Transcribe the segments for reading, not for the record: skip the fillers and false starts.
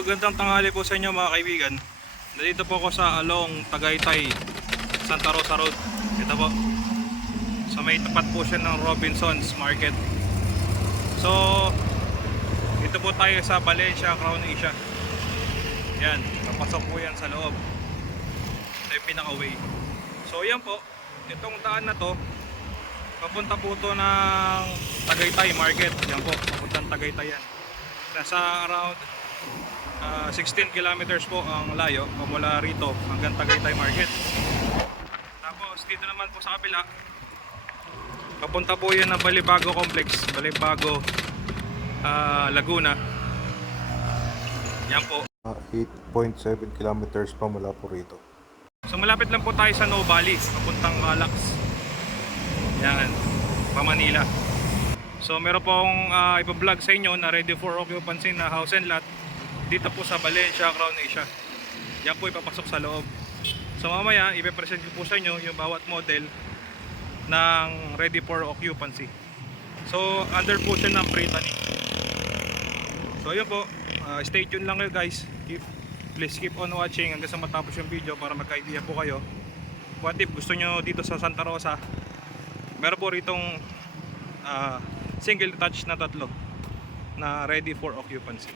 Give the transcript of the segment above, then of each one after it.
Magandang tanghali po sa inyo mga kaibigan. Nandito po ako sa along Tagaytay, Santa Rosa Road. Ito po. So may tapat po siya ng Robinson's Market. So dito po tayo sa Valencia, Crown Asia. Yan, papasok po yan sa loob. Ito yung pinaka-way. So yan po, itong daan na to papunta po to ng Tagaytay Market. Yan po, papuntang Tagaytay yan. Nasa around 16 kilometers po ang layo mula rito hanggang Tagaytay Market. Tapos dito naman po sa kabila papunta po yun ng Balibago Complex, Balibago Laguna. Yan po, 8.7 kilometers pa mula po rito. so malapit lang po tayo sa No Valley papuntang Calax. Yan, pa Manila. So meron po akong ipa-vlog sa inyo na ready for occupancy na house and lot dito po sa Valencia, Crown Asia. Yan po ipapasok sa loob. So mamaya ipe-present ko po sa inyo yung bawat model ng ready for occupancy. So under po siya ng Brittany. So yun po, stay tuned lang kayo guys. Please keep on watching hanggang sa matapos yung video para magka-idea po kayo. What if gusto nyo dito sa Santa Rosa, meron po ritong single touch na tatlo na ready for occupancy.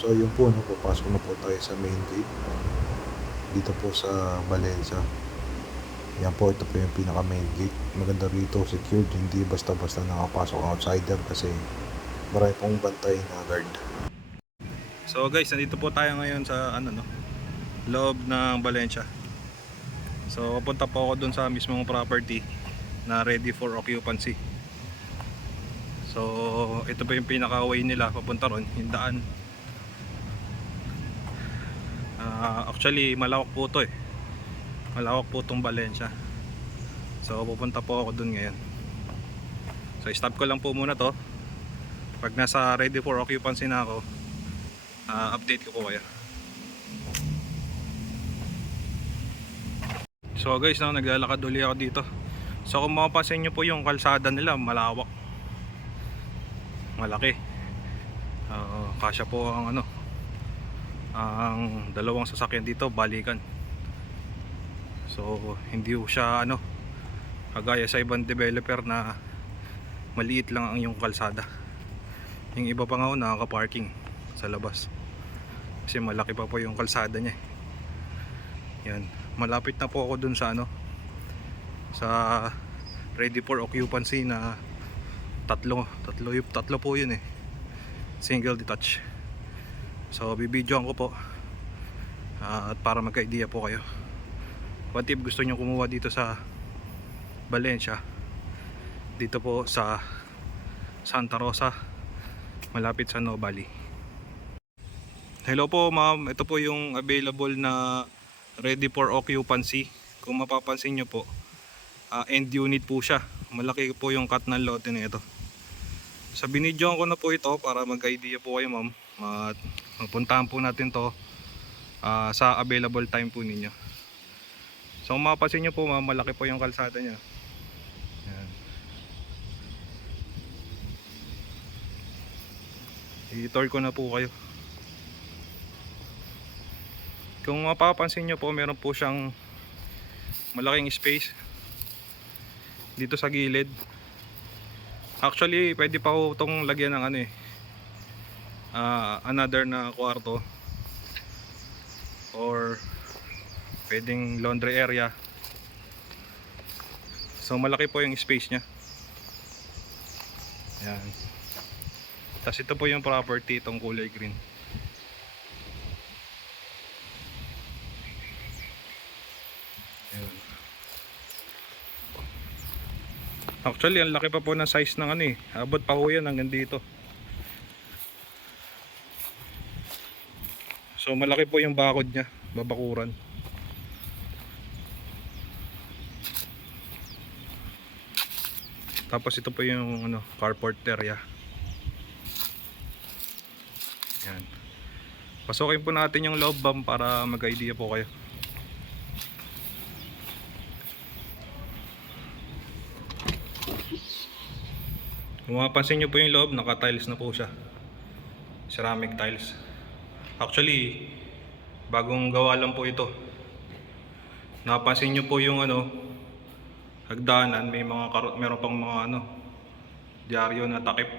So yun po, papasok na po tayo sa main gate dito po sa Valencia. Yan po, ito po yung pinaka main gate. Maganda rito, secured, hindi basta-basta nakapasok ang outsider kasi marami pong bantay na guard. So guys, nandito po tayo ngayon sa loob ng Valencia. So pupunta po ako dun sa mismong property na ready for occupancy. So ito po yung pinaka-way nila papunta ron, yung daan. Actually malawak po to malawak po tong Valencia. So pupunta po ako dun ngayon. So stop ko lang po muna to. Pag nasa ready for occupancy na ako, update ko po kayo. So guys, naglalakad uli ako dito. So kung mapapansin nyo po yung kalsada nila, malawak, malaki. Kasya po ang ang dalawang sasakyan dito, balikan. So hindi po siya kagaya sa ibang developer na maliit lang ang yung kalsada. Yung iba pa nga nakaka-parking sa labas kasi malaki pa po yung kalsada niya. Yan, malapit na po ako dun sa sa ready for occupancy na tatlo po yun single detach. So bibidyoan ko po at para magka-idea po kayo. What if gusto nyo kumuha dito sa Valencia, dito po sa Santa Rosa, malapit sa No Valley. Hello po ma'am, ito po yung available na ready for occupancy. Kung mapapansin nyo po, end unit po siya. Malaki po yung cut ng lote na ito. So binidyoan ko na po ito para mag-idea po kayo ma'am. At magpuntahan po natin to sa available time po ninyo. So kung mapapansin nyo po ma'am, malaki po yung kalsada nya. Yan. I-tour ko na po kayo. Kung mapapansin nyo po, meron po siyang malaking space dito sa gilid. Actually pwede pa po itong lagyan ng another na kwarto or pwedeng laundry area. So malaki po yung space nya. Yan. Tapos ito po yung property, itong kulay green. Yan. Actually ang laki pa po ng size ng abot pa po yan hanggang dito. So malaki po yung bakod nya, babakuran. Tapos ito po yung carport area. Yan. Pasukin po natin yung loob bomb para mag-idea po kayo. Kung mapapansin nyo po yung loob, naka-tiles na po siya. Ceramic tiles. Actually, bagong gawa lang po ito. Napansin nyo po yung hagdanan, meron pang mga dyaryo na takip.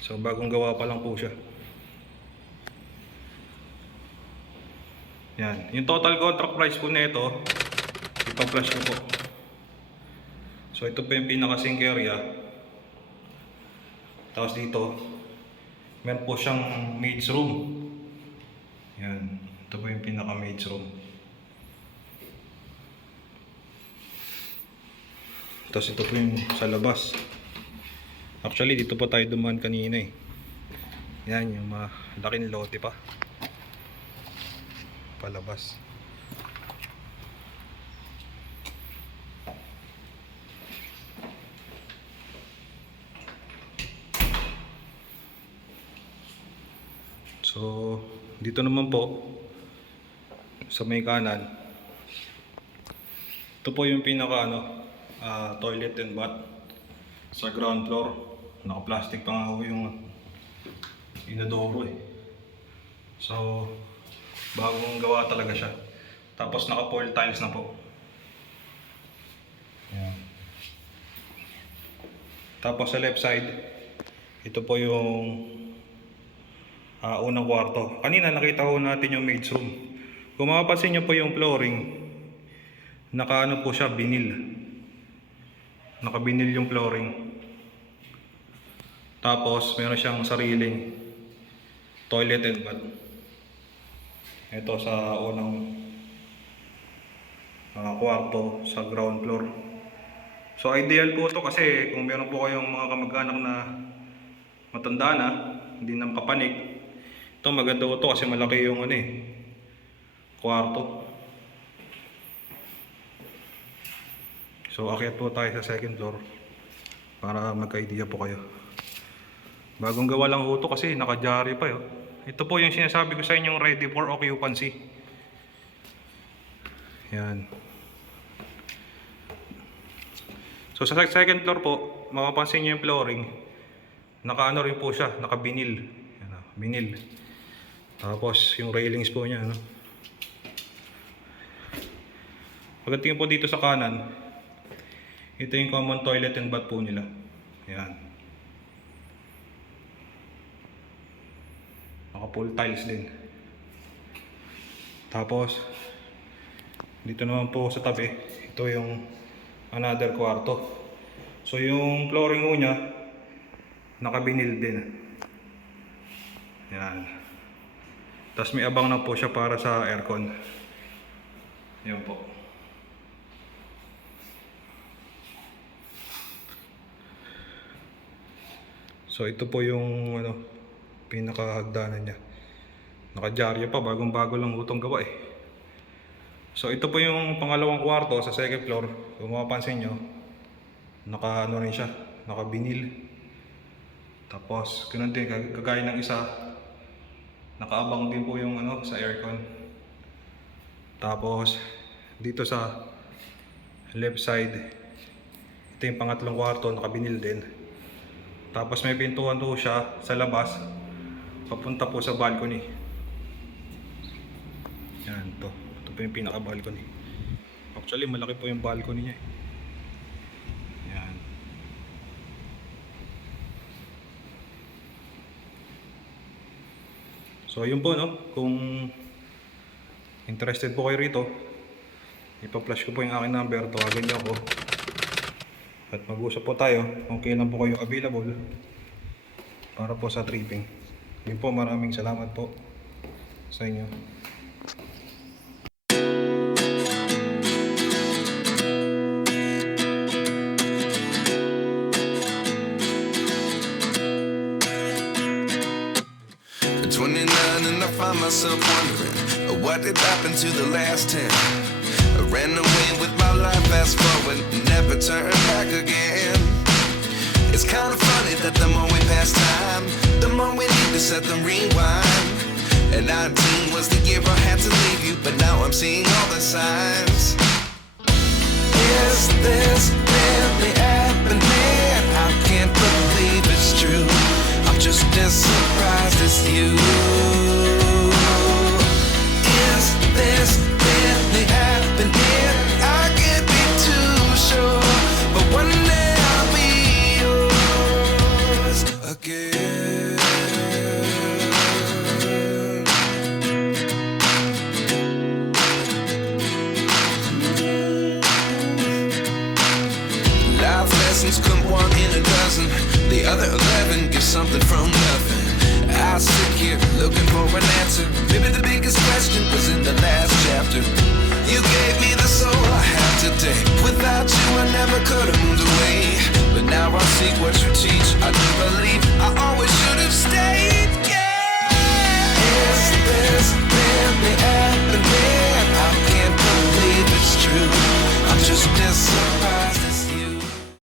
So bagong gawa pa lang po siya. Yan, yung total contract price po nito, ipa-flash ko po. So ito po yung pinaka sink area. Tapos dito, meron po siyang maid's room. Yan, ito po yung pinaka maid's room. Tapos ito po yung sa labas. Actually dito po tayo dumaan kanina eh. Yan yung malaking lote pa palabas. So dito naman po sa may kanan, ito po yung pinaka toilet and bath sa ground floor. Naka-plastic pa nga ho yung inodoro eh. So bagong gawa talaga siya. Tapos naka-foil tiles na po. Ayan. Tapos sa left side, ito po yung unang kwarto. Kanina nakita ko natin yung maid's room. Kung mapapansin nyo po yung flooring, naka po siya, vinyl. Naka-vinyl yung flooring. Tapos meron siyang sariling toilet and bath. Ito sa unang kwarto sa ground floor. So ideal po ito kasi kung meron po kayong mga kamag-anak na matanda na, hindi na makapanik, ito maganda po ito kasi malaki yung kwarto. So akyat po tayo sa second floor para magka-idea po kayo. Bagong gawa lang po ito kasi naka-diary pa yun. Ito po yung sinasabi ko sa inyong ready for occupancy. Yan. So sa second floor po, mapapansin nyo yung flooring. Naka rin po siya, naka-vinyl. Yan, vinyl. Tapos yung railings po niya. Pagdating po dito sa kanan, ito yung common toilet and bath po nila. Yan. Naka-full tiles din. Tapos dito naman po sa tabi, ito yung another kwarto. So yung flooring po niya, naka-vinyl din. Yan. Tapos may abang na po siya para sa aircon. Yan po. So ito po yung pinakahagdanan niya. Naka-dyaryo pa, bagong-bago lang utong gawa eh. So ito po yung pangalawang kwarto sa second floor. Kung mapapansin nyo, naka rin siya, naka-vinyl. Tapos ganun din, kagaya ng isa, nakaabang din po yung sa aircon. Tapos dito sa left side, ito yung pangatlong kwarto, naka-vinyl din. Tapos may pintuan po siya sa labas, papunta po sa balcony. Yan, ito po yung pinaka-balcony. Actually malaki po yung balcony niya. Yan. So yun po kung interested po kayo rito, ipa-flash ko po yung aking number, tawagan niyo ako. At mag-usap po tayo kung kailan po kayo available para po sa tripping. Yun po, maraming salamat po sa inyo. At 29 and I find myself wondering what did happen to the last 10. I ran away with my life, fast forward, never turn back again. It's kind of funny that the more we pass time, the more we need to set the rewind. And 19 was the year I had to leave you, but now I'm seeing all the signs. Is this really happening? I can't as surprised as you. Is this really happening? I can't be too sure, but one day I'll be yours again. Life lessons come one in a dozen. The other 11 give something from nothing. I sit here looking for an answer. Maybe the biggest question was in the last chapter. You gave me the soul I have today. Without you I never could have moved away. But now I see what you teach. I do believe I always should have stayed. Yeah. Is this really happening? I can't believe it's true. I'm just as surprised